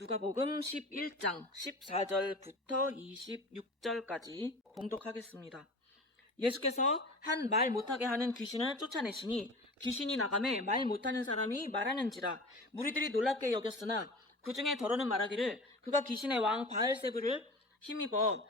누가복음 11장 14절부터 26절까지 봉독하겠습니다. 예수께서 한 말 못하게 하는 귀신을 쫓아내시니 귀신이 나가매 말 못하는 사람이 말하는지라 무리들이 놀랍게 여겼으나 그 중에 더러는 말하기를 그가 귀신의 왕 바알세불을 힘입어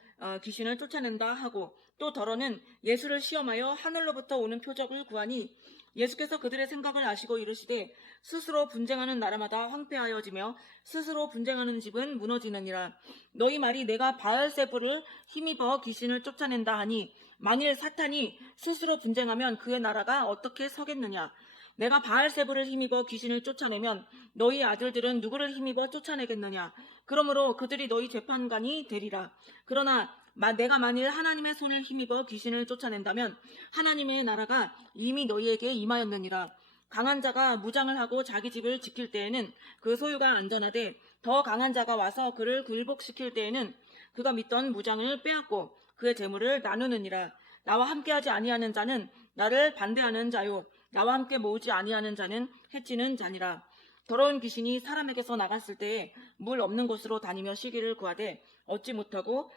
귀신을 쫓아낸다 하고, 또 더러는 예수를 시험하여 하늘로부터 오는 표적을 구하니 예수께서 그들의 생각을 아시고 이르시되 스스로 분쟁하는 나라마다 황폐하여지며 스스로 분쟁하는 집은 무너지느니라. 너희 말이 내가 바알세불을 힘입어 귀신을 쫓아낸다 하니 만일 사탄이 스스로 분쟁하면 그의 나라가 어떻게 서겠느냐. 내가 바알세불을 힘입어 귀신을 쫓아내면 너희 아들들은 누구를 힘입어 쫓아내겠느냐. 그러므로 그들이 너희 재판관이 되리라. 그러나 내가 만일 하나님의 손을 힘입어 귀신을 쫓아낸다면 하나님의 나라가 이미 너희에게 임하였느니라. 강한 자가 무장을 하고 자기 집을 지킬 때에는 그 소유가 안전하되 더 강한 자가 와서 그를 굴복시킬 때에는 그가 믿던 무장을 빼앗고 그의 재물을 나누느니라. 나와 함께하지 아니하는 자는 나를 반대하는 자요 나와 함께 모으지 아니하는 자는 해치는 자니라. 더러운 귀신이 사람에게서 나갔을 때에 물 없는 곳으로 다니며 쉬기를 구하되 얻지 못하고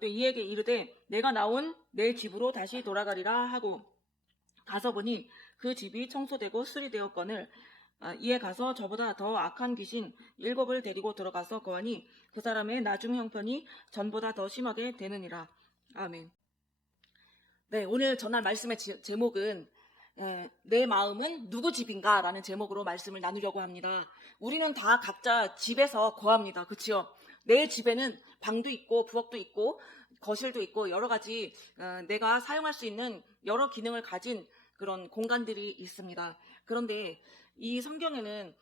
또 이에게 이르되 내가 나온 내 집으로 다시 돌아가리라 하고 가서 보니 그 집이 청소되고 수리되었거늘 이에 가서 저보다 더 악한 귀신 7을 데리고 들어가서 거하니 그 사람의 나중 형편이 전보다 더 심하게 되느니라. 아멘. 네, 오늘 전할 말씀의 제목은 내 마음은 누구 집인가? 라는 제목으로 말씀을 나누려고 합니다. 우리는 다 각자 집에서 거합니다. 그렇죠? 내 집에는 방도 있고 부엌도 있고 거실도 있고 여러 가지 내가 사용할 수 있는 여러 기능을 가진 그런 공간들이 있습니다. 그런데 이 성경에는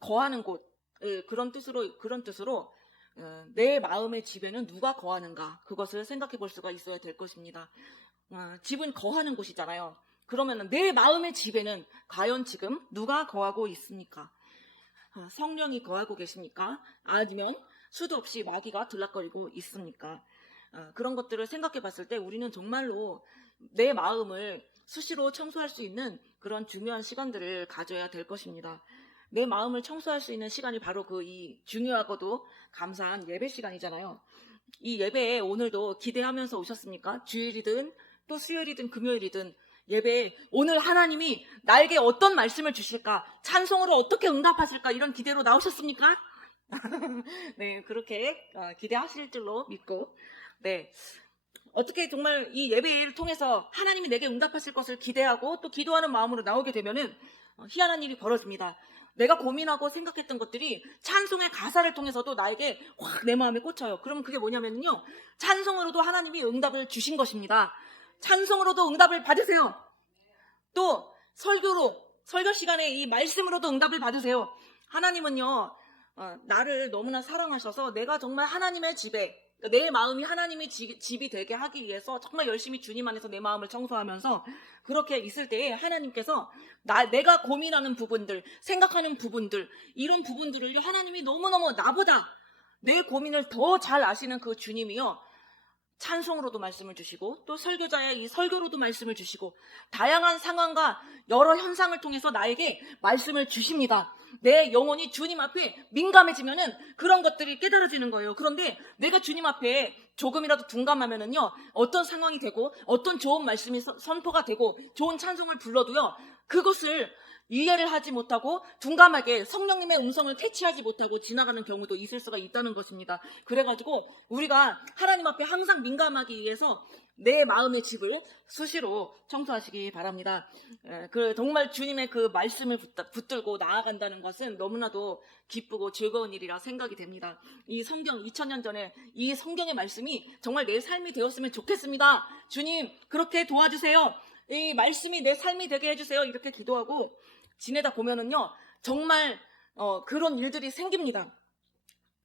거하는 곳 그런 뜻으로 내 마음의 집에는 누가 거하는가, 그것을 생각해 볼 수가 있어야 될 것입니다. 집은 거하는 곳이잖아요. 그러면 내 마음의 집에는 과연 지금 누가 거하고 있습니까? 성령이 거하고 계십니까? 아니면 수도 없이 마귀가 들락거리고 있습니까? 그런 것들을 생각해 봤을 때 우리는 정말로 내 마음을 수시로 청소할 수 있는 그런 중요한 시간들을 가져야 될 것입니다. 내 마음을 청소할 수 있는 시간이 바로 이 중요하고도 감사한 예배 시간이잖아요. 이 예배에 오늘도 기대하면서 오셨습니까? 주일이든 또 수요일이든 금요일이든 예배에 오늘 하나님이 나에게 어떤 말씀을 주실까, 찬송으로 어떻게 응답하실까, 이런 기대로 나오셨습니까? 네, 그렇게 기대하실 줄로 믿고, 네, 어떻게 정말 이 예배를 통해서 하나님이 내게 응답하실 것을 기대하고 또 기도하는 마음으로 나오게 되면은 희한한 일이 벌어집니다. 내가 고민하고 생각했던 것들이 찬송의 가사를 통해서도 나에게 확 내 마음에 꽂혀요. 그럼 그게 뭐냐면요, 찬송으로도 하나님이 응답을 주신 것입니다. 찬송으로도 응답을 받으세요. 또 설교 시간에 이 말씀으로도 응답을 받으세요. 하나님은요, 나를 너무나 사랑하셔서 내가 정말 하나님의 집에, 내 마음이 하나님의 집이 되게 하기 위해서 정말 열심히 주님 안에서 내 마음을 청소하면서 그렇게 있을 때에 하나님께서 내가 고민하는 부분들, 생각하는 부분들, 이런 부분들을 하나님이 너무너무 나보다 내 고민을 더 잘 아시는 그 주님이요, 찬송으로도 말씀을 주시고 또 설교자의 이 설교로도 말씀을 주시고 다양한 상황과 여러 현상을 통해서 나에게 말씀을 주십니다. 내 영혼이 주님 앞에 민감해지면은 그런 것들이 깨달아지는 거예요. 그런데 내가 주님 앞에 조금이라도 둔감하면은요, 어떤 상황이 되고 어떤 좋은 말씀이 선포가 되고 좋은 찬송을 불러도요, 그것을 이해를 하지 못하고 둔감하게 성령님의 음성을 캐치하지 못하고 지나가는 경우도 있을 수가 있다는 것입니다. 그래가지고 우리가 하나님 앞에 항상 민감하기 위해서 내 마음의 집을 수시로 청소하시기 바랍니다. 정말 주님의 그 말씀을 붙들고 나아간다는 것은 너무나도 기쁘고 즐거운 일이라 생각이 됩니다. 이 성경 2000년 전에 이 성경의 말씀이 정말 내 삶이 되었으면 좋겠습니다. 주님, 그렇게 도와주세요. 이 말씀이 내 삶이 되게 해주세요. 이렇게 기도하고 지내다 보면은요, 정말 그런 일들이 생깁니다.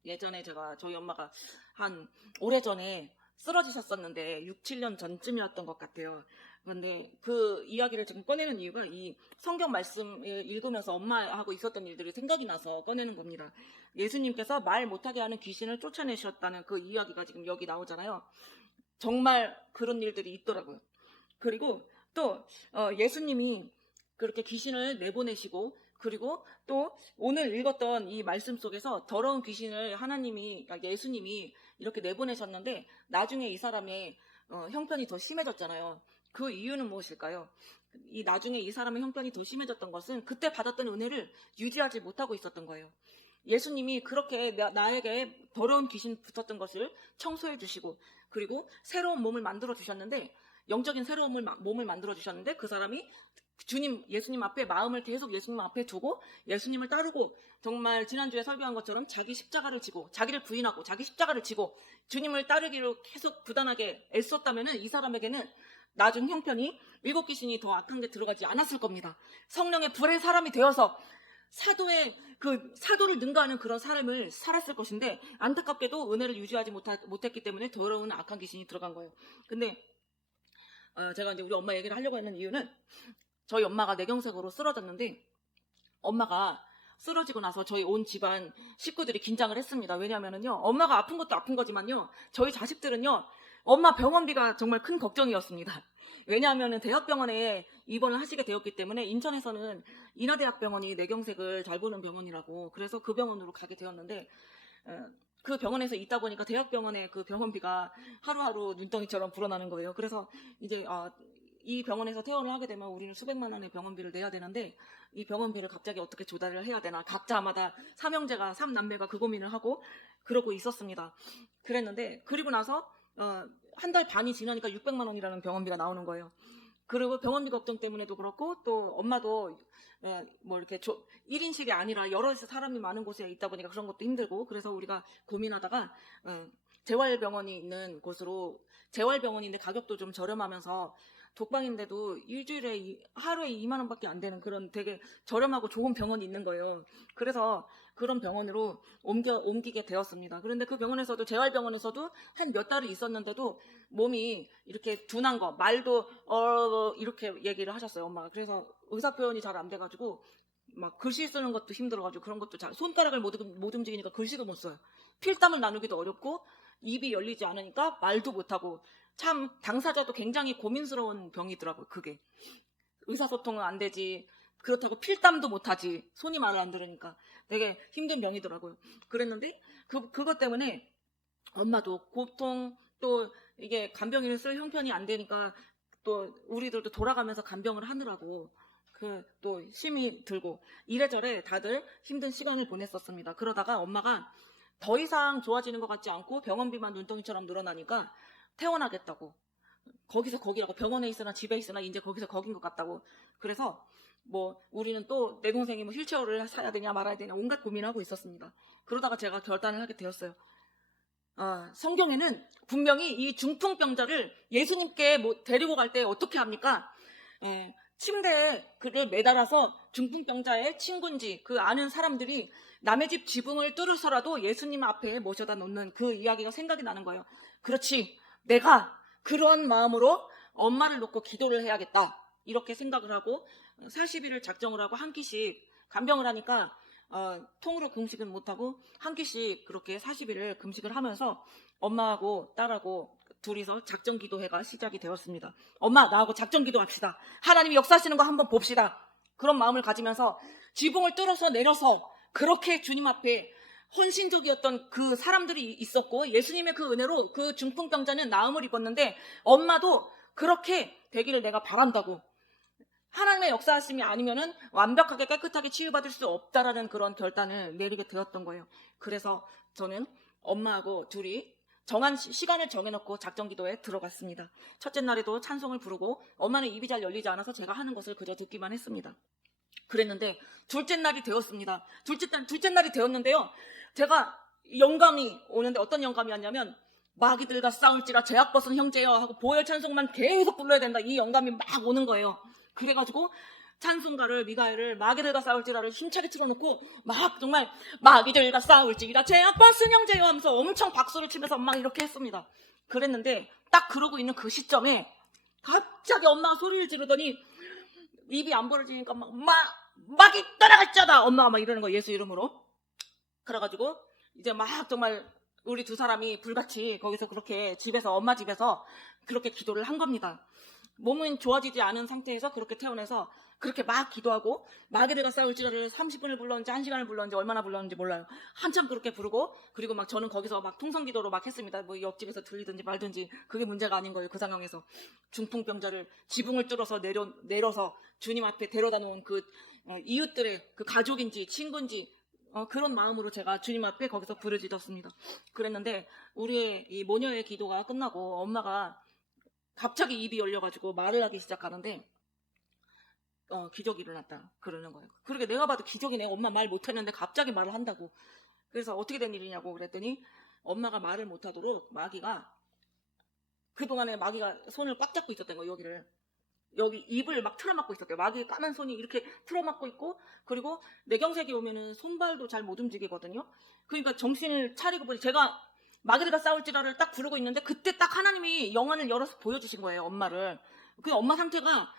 예전에 저희 엄마가 한 오래전에 쓰러지셨었는데 6, 7년 전쯤이었던 것 같아요. 그런데 그 이야기를 지금 꺼내는 이유가 이 성경 말씀을 읽으면서 엄마하고 있었던 일들이 생각이 나서 꺼내는 겁니다. 예수님께서 말 못하게 하는 귀신을 쫓아내셨다는 그 이야기가 지금 여기 나오잖아요. 정말 그런 일들이 있더라고요. 그리고 또 예수님이 그렇게 귀신을 내보내시고 그리고 또 오늘 읽었던 이 말씀 속에서 더러운 귀신을 하나님이, 그러니까 예수님이 이렇게 내보내셨는데 나중에 이 사람의 형편이 더 심해졌잖아요. 그 이유는 무엇일까요? 이 나중에 이 사람의 형편이 더 심해졌던 것은 그때 받았던 은혜를 유지하지 못하고 있었던 거예요. 예수님이 그렇게 나에게 더러운 귀신 붙었던 것을 청소해 주시고, 그리고 새로운 몸을 만들어 주셨는데, 영적인 새로운 몸을 만들어 주셨는데, 그 사람이 예수님 앞에 마음을 계속 예수님 앞에 두고 예수님을 따르고, 정말 지난주에 설교한 것처럼 자기 십자가를 지고, 자기를 부인하고 자기 십자가를 지고 주님을 따르기로 계속 부단하게 애썼다면은 이 사람에게는 나중 형편이 일곱 귀신이 더 악한 게 들어가지 않았을 겁니다. 성령의 불의 사람이 되어서 사도를 능가하는 그런 삶을 살았을 것인데, 안타깝게도 은혜를 유지하지 못했기 때문에 더러운 악한 귀신이 들어간 거예요. 근데 제가 이제 우리 엄마 얘기를 하려고 하는 이유는, 저희 엄마가 뇌경색으로 쓰러졌는데, 엄마가 쓰러지고 나서 저희 온 집안 식구들이 긴장을 했습니다. 왜냐하면요, 엄마가 아픈 것도 아픈 거지만요, 저희 자식들은요, 엄마 병원비가 정말 큰 걱정이었습니다. 왜냐하면 대학병원에 입원을 하시게 되었기 때문에, 인천에서는 인하대학병원이 뇌경색을 잘 보는 병원이라고, 그래서 그 병원으로 가게 되었는데, 그 병원에서 있다 보니까 대학병원의 그 병원비가 하루하루 눈덩이처럼 불어나는 거예요. 그래서 이제 이 병원에서 퇴원을 하게 되면 우리는 수백만 원의 병원비를 내야 되는데, 이 병원비를 갑자기 어떻게 조달을 해야 되나, 각자마다 삼남매가 그 고민을 하고 그러고 있었습니다. 그랬는데, 그리고 나서 한 달 반이 지나니까 600만 원이라는 병원비가 나오는 거예요. 그리고 병원비 걱정 때문에도 그렇고, 또 엄마도 뭐 이렇게 1인실이 아니라 여러 사람이 많은 곳에 있다 보니까 그런 것도 힘들고, 그래서 우리가 고민하다가 재활병원이 있는 곳으로, 재활병원인데 가격도 좀 저렴하면서, 독방인데도 일주일에 하루에 2만 원밖에 안 되는 그런 되게 저렴하고 좋은 병원이 있는 거예요. 그래서 그런 병원으로 옮기게 되었습니다. 그런데 그 병원에서도, 재활병원에서도 한 몇 달을 있었는데도 몸이 이렇게 둔한 거, 말도 이렇게 얘기를 하셨어요, 엄마가. 그래서 의사 표현이 잘 안 돼가지고 막 글씨 쓰는 것도 힘들어가지고, 그런 것도 손가락을 못 움직이니까 글씨도 못 써요. 필담을 나누기도 어렵고, 입이 열리지 않으니까 말도 못하고, 참 당사자도 굉장히 고민스러운 병이더라고요. 그게 의사소통은 안 되지, 그렇다고 필담도 못하지, 손이 말을 안 들으니까 되게 힘든 병이더라고요. 그랬는데 그것 때문에 엄마도 고통, 또 이게 간병인을 쓸 형편이 안 되니까 또 우리들도 돌아가면서 간병을 하느라고 또 힘이 들고, 이래저래 다들 힘든 시간을 보냈었습니다. 그러다가 엄마가 더 이상 좋아지는 것 같지 않고 병원비만 눈덩이처럼 늘어나니까 퇴원하겠다고, 거기서 거기라고, 병원에 있으나 집에 있으나 이제 거기서 거긴 것 같다고. 그래서 뭐 우리는 또 내 동생이 뭐 휠체어를 사야 되냐 말아야 되냐 온갖 고민을 하고 있었습니다. 그러다가 제가 결단을 하게 되었어요. 성경에는 분명히 이 중풍병자를 예수님께 데리고 갈 때 어떻게 합니까? 침대에 그를 매달아서 중풍병자의 친구인지 그 아는 사람들이 남의 집 지붕을 뚫어서라도 예수님 앞에 모셔다 놓는 그 이야기가 생각이 나는 거예요. 그렇지, 내가 그런 마음으로 엄마를 놓고 기도를 해야겠다, 이렇게 생각을 하고 40일을 작정을 하고 한 끼씩, 간병을 하니까 통으로 금식은 못하고 한 끼씩 그렇게 40일을 금식을 하면서 엄마하고 딸하고 둘이서 작정 기도회가 시작이 되었습니다. 엄마, 나하고 작정 기도합시다. 하나님이 역사하시는 거 한번 봅시다. 그런 마음을 가지면서 지붕을 뚫어서 내려서 그렇게 주님 앞에 헌신적이었던 그 사람들이 있었고, 예수님의 그 은혜로 그 중풍병자는 나음을 입었는데, 엄마도 그렇게 되기를 내가 바란다고, 하나님의 역사하심이 아니면은 완벽하게 깨끗하게 치유받을 수 없다라는 그런 결단을 내리게 되었던 거예요. 그래서 저는 엄마하고 둘이 정한 시간을 정해놓고 작정기도에 들어갔습니다. 첫째 날에도 찬송을 부르고, 엄마는 입이 잘 열리지 않아서 제가 하는 것을 그저 듣기만 했습니다. 그랬는데 둘째 날이 되었습니다. 둘째 날이 되었는데요, 제가 영감이 오는데, 어떤 영감이 왔냐면, 마귀들과 싸울지라 죄악 벗은 형제여 하고 보혈 찬송만 계속 불러야 된다, 이 영감이 막 오는 거예요. 그래가지고 찬송가를, 미가엘을 마귀들과 싸울지라를 힘차게 틀어놓고 막 정말 마귀들과 싸울지라 죄악 벗은 형제여 하면서 엄청 박수를 치면서 막 이렇게 했습니다. 그랬는데 딱 그러고 있는 그 시점에 갑자기 엄마가 소리를 지르더니, 입이 안 벌어지니까 마귀 떠나갈자다, 엄마가 막 이러는 거예요, 예수 이름으로. 그래가지고 이제 막 정말 우리 두 사람이 불같이 거기서 그렇게 엄마 집에서 그렇게 기도를 한 겁니다. 몸은 좋아지지 않은 상태에서 그렇게 퇴원해서 그렇게 막 기도하고 마귀들과 싸울지를 30분을 불렀는지 1시간을 불렀는지 얼마나 불렀는지 몰라요. 한참 그렇게 부르고 그리고 막 저는 거기서 막 통성기도로 막 했습니다. 뭐 옆집에서 들리든지 말든지 그게 문제가 아닌 거예요. 그 상황에서 중풍병자를 지붕을 뚫어서 내려서 주님 앞에 데려다 놓은 그 이웃들의 그 가족인지 친구인지 그런 마음으로 제가 주님 앞에 거기서 부르짖었습니다. 그랬는데 우리의 이 모녀의 기도가 끝나고 엄마가 갑자기 입이 열려가지고 말을 하기 시작하는데 기적이 일어났다 그러는 거예요. 그러게 내가 봐도 기적이네. 엄마 말 못했는데 갑자기 말을 한다고. 그래서 어떻게 된 일이냐고 그랬더니 엄마가 말을 못하도록 마귀가 그동안에 마귀가 손을 꽉 잡고 있었던 거예요. 여기 입을 막 틀어막고 있었대요. 마귀의 까만 손이 이렇게 틀어막고 있고 그리고 뇌경색이 오면은 손발도 잘 못 움직이거든요. 그러니까 정신을 차리고 보니 제가 마귀들과 싸울지라를 딱 부르고 있는데 그때 딱 하나님이 영안을 열어서 보여주신 거예요. 엄마를. 그 엄마 상태가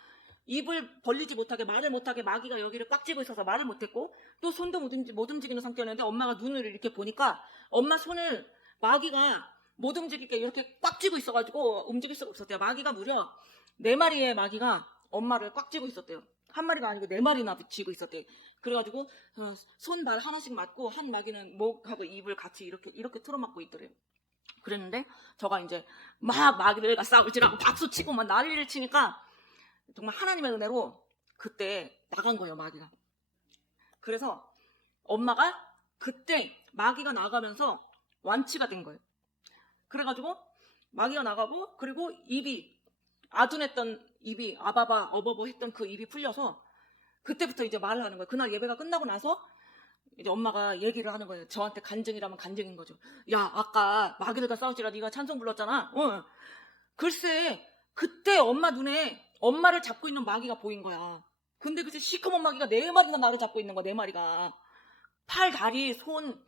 입을 벌리지 못하게 말을 못하게 마귀가 여기를 꽉 쥐고 있어서 말을 못했고 또 손도 못 움직이는 상태였는데 엄마가 눈을 이렇게 보니까 엄마 손을 마귀가 못 움직이게 이렇게 꽉 쥐고 있어가지고 움직일 수가 없었대요. 마귀가 무려 4마리의 마귀가 엄마를 꽉 쥐고 있었대요. 한 마리가 아니고 4마리나 쥐고 있었대요. 그래가지고 손발 하나씩 맞고 한 마귀는 목하고 입을 같이 이렇게 틀어막고 있더래요. 그랬는데 저가 이제 막 마귀들과 싸울지라고 박수 치고 막 난리를 치니까 정말 하나님의 은혜로 그때 나간 거예요, 마귀가. 그래서 엄마가 그때 마귀가 나가면서 완치가 된 거예요. 그래가지고 마귀가 나가고 그리고 입이 아둔했던 입이 아바바 어버버 했던 그 입이 풀려서 그때부터 이제 말을 하는 거예요. 그날 예배가 끝나고 나서 이제 엄마가 얘기를 하는 거예요. 저한테 간증이라면 간증인 거죠. 야, 아까 마귀들과 싸우지라 네가 찬송 불렀잖아. 글쎄 그때 엄마 눈에 엄마를 잡고 있는 마귀가 보인 거야. 근데 글쎄 시커먼 마귀가 4마리나 나를 잡고 있는 거야. 4마리가 팔, 다리, 손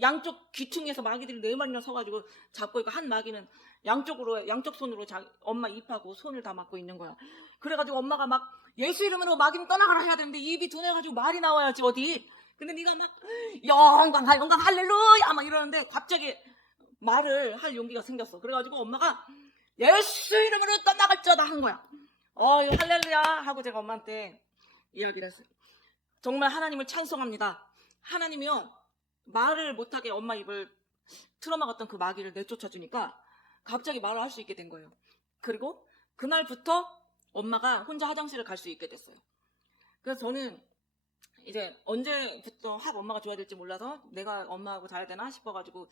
양쪽 귀퉁이에서 마귀들이 4마리나 서가지고 잡고 있고 한 마귀는 양쪽 손으로 엄마 입하고 손을 다 막고 있는 거야. 그래가지고 엄마가 막 예수 이름으로 마귀는 떠나가라 해야 되는데 입이 둔해가지고 말이 나와야지 어디. 근데 네가 막 영광 할렐루야 막 이러는데 갑자기 말을 할 용기가 생겼어. 그래가지고 엄마가 예수 이름으로 떠나갈지어다 한 거야. 이거 할렐루야 하고 제가 엄마한테 이야기를 했어요. 정말 하나님을 찬송합니다. 하나님이요 말을 못하게 엄마 입을 틀어막았던 그 마귀를 내쫓아주니까 갑자기 말을 할 수 있게 된 거예요. 그리고 그날부터 엄마가 혼자 화장실을 갈 수 있게 됐어요. 그래서 저는 이제 언제부터 엄마가 줘야 될지 몰라서 내가 엄마하고 자야 되나 싶어가지고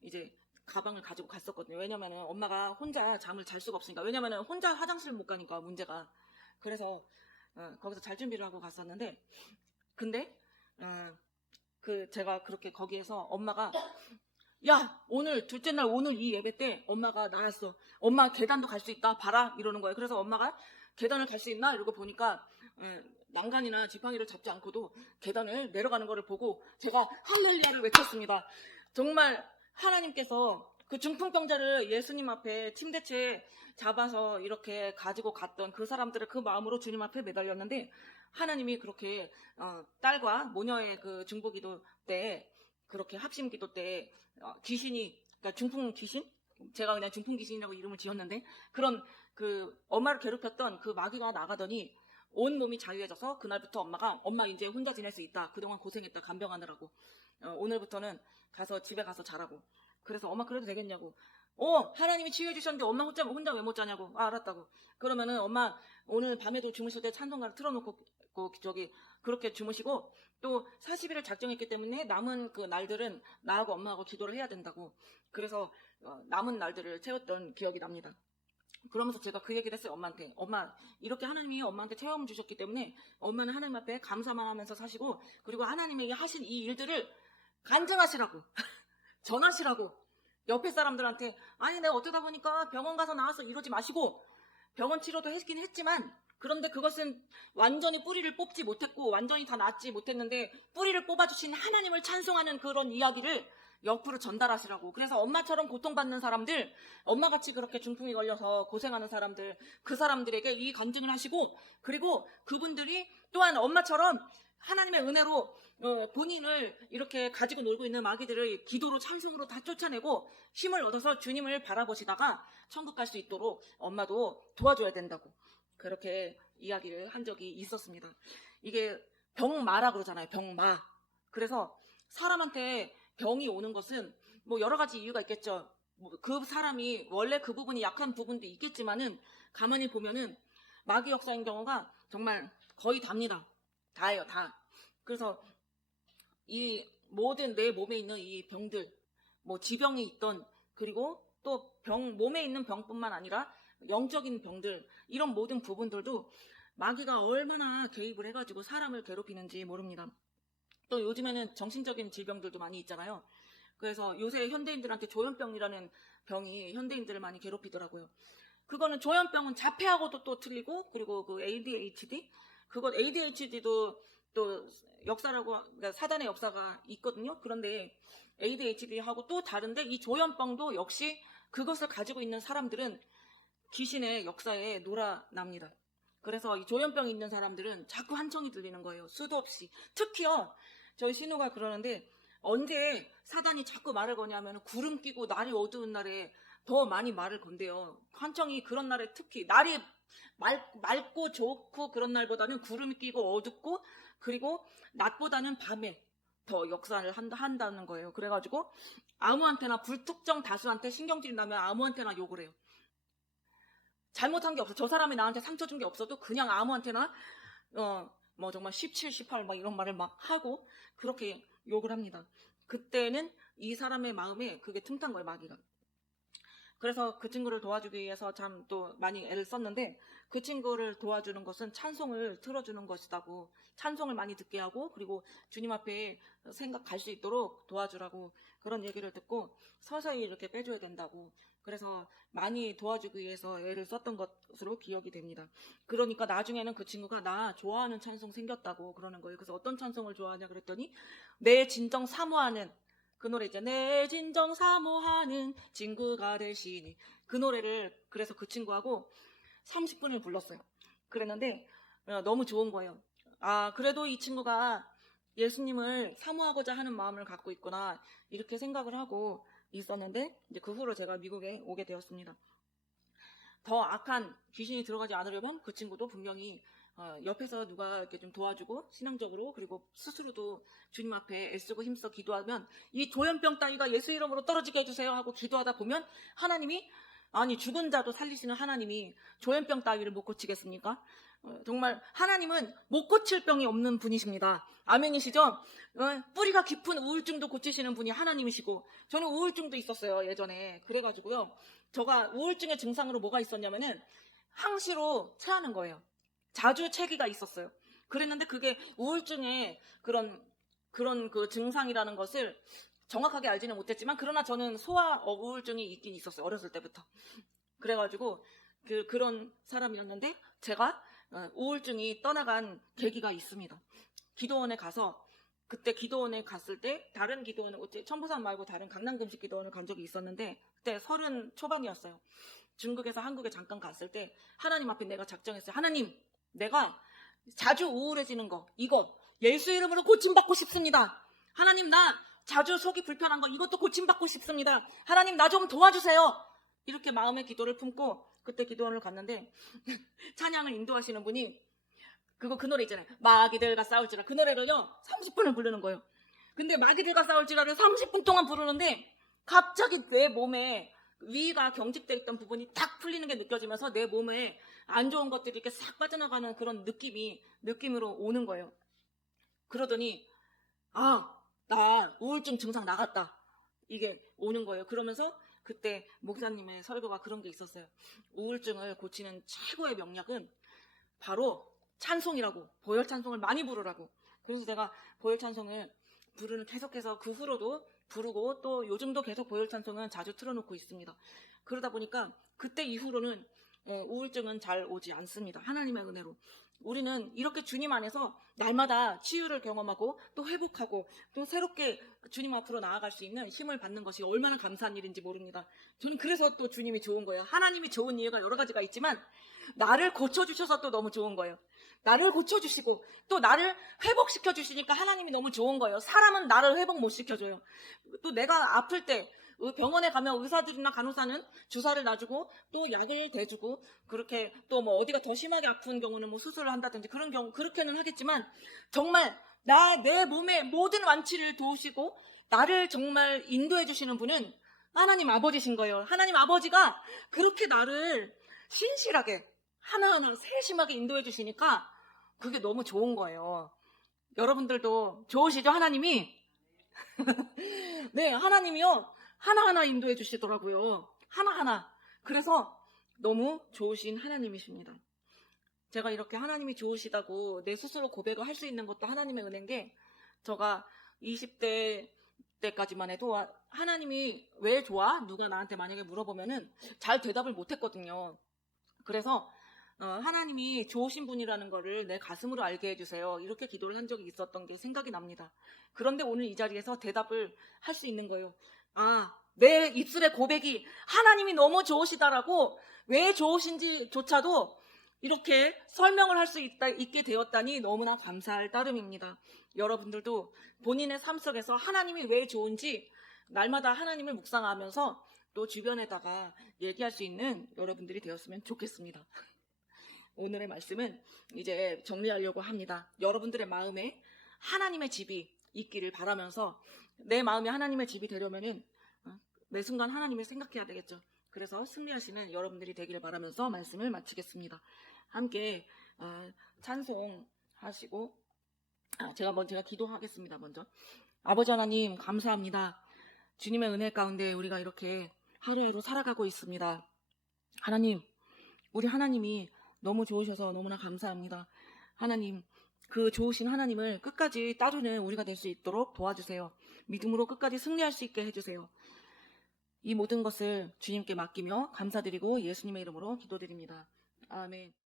이제 가방을 가지고 갔었거든요. 왜냐면은 엄마가 혼자 잠을 잘 수가 없으니까. 왜냐면은 혼자 화장실 못 가니까 문제가. 그래서 거기서 잘 준비를 하고 갔었는데 근데 제가 그렇게 거기에서 엄마가 야 오늘 둘째 날 오늘 이 예배 때 엄마가 나왔어. 엄마 계단도 갈 수 있다 봐라 이러는 거예요. 그래서 엄마가 계단을 갈 수 있나 이러고 보니까 난간이나 지팡이를 잡지 않고도 계단을 내려가는 거를 보고 제가 할렐루야를 외쳤습니다. 정말 하나님께서 그 중풍병자를 예수님 앞에 침대채 잡아서 이렇게 가지고 갔던 그 사람들을 그 마음으로 주님 앞에 매달렸는데 하나님이 그렇게 딸과 모녀의 그 중보기도 때 그렇게 합심기도 때 귀신이 그러니까 중풍 귀신 제가 그냥 중풍 귀신이라고 이름을 지었는데 그런 그 엄마를 괴롭혔던 그 마귀가 나가더니 온 몸이 자유해져서 그날부터 엄마 이제 혼자 지낼 수 있다. 그동안 고생했다 간병하느라고 오늘부터는 집에 가서 자라고. 그래서 엄마 그래도 되겠냐고. 하나님이 치유해 주셨는데 엄마 혼자 왜 못 자냐고. 알았다고. 그러면은 엄마 오늘 밤에도 주무실 때 찬송가를 틀어놓고 그렇게 주무시고 또 40일을 작정했기 때문에 남은 그 날들은 나하고 엄마하고 기도를 해야 된다고. 그래서 남은 날들을 채웠던 기억이 납니다. 그러면서 제가 그 얘기를 했어요. 엄마한테. 엄마 이렇게 하나님이 엄마한테 체험을 주셨기 때문에 엄마는 하나님 앞에 감사만 하면서 사시고 그리고 하나님에게 하신 이 일들을 간증하시라고 전하시라고. 옆에 사람들한테 아니 내가 어쩌다 보니까 병원 가서 나와서 이러지 마시고 병원 치료도 했긴 했지만 그런데 그것은 완전히 뿌리를 뽑지 못했고 완전히 다 낫지 못했는데 뿌리를 뽑아주신 하나님을 찬송하는 그런 이야기를 옆으로 전달하시라고. 그래서 엄마처럼 고통받는 사람들 엄마같이 그렇게 중풍이 걸려서 고생하는 사람들 그 사람들에게 이 간증을 하시고 그리고 그분들이 또한 엄마처럼 하나님의 은혜로 본인을 이렇게 가지고 놀고 있는 마귀들을 기도로 찬송으로 다 쫓아내고 힘을 얻어서 주님을 바라보시다가 천국 갈 수 있도록 엄마도 도와줘야 된다고 그렇게 이야기를 한 적이 있었습니다. 이게 병마라 그러잖아요. 병마. 그래서 사람한테 병이 오는 것은 뭐 여러 가지 이유가 있겠죠. 그 사람이 원래 그 부분이 약한 부분도 있겠지만은 가만히 보면은 마귀 역사인 경우가 정말 거의 답니다. 다예요, 다. 그래서 이 모든 내 몸에 있는 이 병들, 뭐 지병이 있던, 그리고 또 몸에 있는 병뿐만 아니라 영적인 병들, 이런 모든 부분들도 마귀가 얼마나 개입을 해가지고 사람을 괴롭히는지 모릅니다. 또 요즘에는 정신적인 질병들도 많이 있잖아요. 그래서 요새 현대인들한테 조현병이라는 병이 현대인들을 많이 괴롭히더라고요. 그거는 조현병은 자폐하고도 또 틀리고, 그리고 그 ADHD, 그거 ADHD도 또 역사라고, 그러니까 사단의 역사가 있거든요. 그런데 ADHD하고 또 다른데 이 조현병도 역시 그것을 가지고 있는 사람들은 귀신의 역사에 놀아납니다. 그래서 이 조현병이 있는 사람들은 자꾸 한청이 들리는 거예요. 수도 없이. 특히요, 저희 신우가 그러는데 언제 사단이 자꾸 말을 거냐면 구름 끼고 날이 어두운 날에 더 많이 말을 건대요. 한청이 그런 날에 특히 날이 맑고 좋고 그런 날보다는 구름이 끼고 어둡고, 그리고 낮보다는 밤에 더 역사를 한다는 거예요. 그래가지고 아무한테나, 불특정 다수한테 신경질이 나면 아무한테나 욕을 해요. 잘못한 게 없어. 저 사람이 나한테 상처 준 게 없어도 그냥 아무한테나 뭐 정말 17, 18 막 이런 말을 막 하고 그렇게 욕을 합니다. 그때는 이 사람의 마음에 그게 틈탄 거예요, 마귀가. 그래서 그 친구를 도와주기 위해서 참 또 많이 애를 썼는데, 그 친구를 도와주는 것은 찬송을 틀어주는 것이라고, 찬송을 많이 듣게 하고, 그리고 주님 앞에 생각할 수 있도록 도와주라고 그런 얘기를 듣고 서서히 이렇게 빼줘야 된다고, 그래서 많이 도와주기 위해서 애를 썼던 것으로 기억이 됩니다. 그러니까 나중에는 그 친구가 나 좋아하는 찬송 생겼다고 그러는 거예요. 그래서 어떤 찬송을 좋아하냐 그랬더니 내 진정 사모하는 그 노래 있죠. 내 진정 사모하는 친구가 되시니, 그 노래를 그래서 그 친구하고 30분을 불렀어요. 그랬는데 너무 좋은 거예요. 아, 그래도 이 친구가 예수님을 사모하고자 하는 마음을 갖고 있구나, 이렇게 생각을 하고 있었는데, 이제 그 후로 제가 미국에 오게 되었습니다. 더 악한 귀신이 들어가지 않으려면 그 친구도 분명히 옆에서 누가 이렇게 좀 도와주고 신앙적으로, 그리고 스스로도 주님 앞에 애쓰고 힘써 기도하면, 이 조현병 따위가 예수 이름으로 떨어지게 해주세요 하고 기도하다 보면 하나님이, 아니 죽은 자도 살리시는 하나님이 조현병 따위를 못 고치겠습니까? 정말 하나님은 못 고칠 병이 없는 분이십니다. 아멘이시죠? 뿌리가 깊은 우울증도 고치시는 분이 하나님이시고, 저는 우울증도 있었어요, 예전에. 그래가지고요, 제가 우울증의 증상으로 뭐가 있었냐면은 항시로 체하는 거예요. 자주 체기가 있었어요. 그랬는데 그게 우울증의 그런 그 증상이라는 것을 정확하게 알지는 못했지만, 그러나 저는 소아 우울증이 있긴 있었어요, 어렸을 때부터. 그래가지고 그런 사람이었는데, 제가 우울증이 떠나간 계기가 있습니다. 기도원에 가서, 그때 기도원에 갔을 때 다른 기도원은 천부산 말고 다른 강남금식 기도원을 간 적이 있었는데, 그때 30 초반이었어요. 중국에서 한국에 잠깐 갔을 때 하나님 앞에 내가 작정했어요. 하나님, 내가 자주 우울해지는 거, 이거 예수 이름으로 고침받고 싶습니다. 하나님, 나 자주 속이 불편한 거, 이것도 고침받고 싶습니다. 하나님, 나 좀 도와주세요. 이렇게 마음의 기도를 품고 그때 기도원을 갔는데 찬양을 인도하시는 분이 그 노래 있잖아요. 마귀들과 싸울지라, 그 노래를요 30분을 부르는 거예요. 근데 마귀들과 싸울지라를 30분 동안 부르는데 갑자기 내 몸에 위가 경직되어 있던 부분이 탁 풀리는 게 느껴지면서 내 몸에 안 좋은 것들이 이렇게 싹 빠져나가는 그런 느낌으로 오는 거예요. 그러더니 나 우울증 증상 나갔다, 이게 오는 거예요. 그러면서 그때 목사님의 설교가 그런 게 있었어요. 우울증을 고치는 최고의 명약은 바로 찬송이라고, 보혈 찬송을 많이 부르라고. 그래서 제가 보혈 찬송을 계속해서 그 후로도 부르고, 또 요즘도 계속 보혈 찬송은 자주 틀어놓고 있습니다. 그러다 보니까 그때 이후로는 우울증은 잘 오지 않습니다. 하나님의 은혜로. 우리는 이렇게 주님 안에서 날마다 치유를 경험하고 또 회복하고 또 새롭게 주님 앞으로 나아갈 수 있는 힘을 받는 것이 얼마나 감사한 일인지 모릅니다. 저는 그래서 또 주님이 좋은 거예요. 하나님이 좋은 이유가 여러 가지가 있지만 나를 고쳐주셔서 또 너무 좋은 거예요. 나를 고쳐주시고 또 나를 회복시켜 주시니까 하나님이 너무 좋은 거예요. 사람은 나를 회복 못 시켜줘요. 또 내가 아플 때 병원에 가면 의사들이나 간호사는 주사를 놔주고 또 약을 대주고 그렇게 또 뭐 어디가 더 심하게 아픈 경우는 뭐 수술을 한다든지 그런 경우 그렇게는 하겠지만 정말 내 몸의 모든 완치를 도우시고 나를 정말 인도해 주시는 분은 하나님 아버지신 거예요. 하나님 아버지가 그렇게 나를 신실하게 하나하나 세심하게 인도해 주시니까 그게 너무 좋은 거예요. 여러분들도 좋으시죠? 하나님이? 네, 하나님이요. 하나하나 인도해 주시더라고요. 하나하나. 그래서 너무 좋으신 하나님이십니다. 제가 이렇게 하나님이 좋으시다고 내 스스로 고백을 할 수 있는 것도 하나님의 은혜인 게 제가 20대 때까지만 해도 하나님이 왜 좋아? 누가 나한테 만약에 물어보면은 잘 대답을 못 했거든요. 그래서 하나님이 좋으신 분이라는 거를 내 가슴으로 알게 해주세요. 이렇게 기도를 한 적이 있었던 게 생각이 납니다. 그런데 오늘 이 자리에서 대답을 할 수 있는 거예요. 내 입술의 고백이 하나님이 너무 좋으시다라고 왜 좋으신지조차도 이렇게 설명을 할 수 있게 되었다니 너무나 감사할 따름입니다. 여러분들도 본인의 삶 속에서 하나님이 왜 좋은지 날마다 하나님을 묵상하면서 또 주변에다가 얘기할 수 있는 여러분들이 되었으면 좋겠습니다. 오늘의 말씀은 이제 정리하려고 합니다. 여러분들의 마음에 하나님의 집이 있기를 바라면서 내 마음에 하나님의 집이 되려면은 매 순간 하나님을 생각해야 되겠죠. 그래서 승리하시는 여러분들이 되기를 바라면서 말씀을 마치겠습니다. 함께 찬송하시고 제가 기도하겠습니다. 먼저 아버지 하나님 감사합니다. 주님의 은혜 가운데 우리가 이렇게 하루하루 살아가고 있습니다. 하나님, 우리 하나님이 너무 좋으셔서 너무나 감사합니다. 하나님, 그 좋으신 하나님을 끝까지 따르는 우리가 될 수 있도록 도와주세요. 믿음으로 끝까지 승리할 수 있게 해주세요. 이 모든 것을 주님께 맡기며 감사드리고 예수님의 이름으로 기도드립니다. 아멘.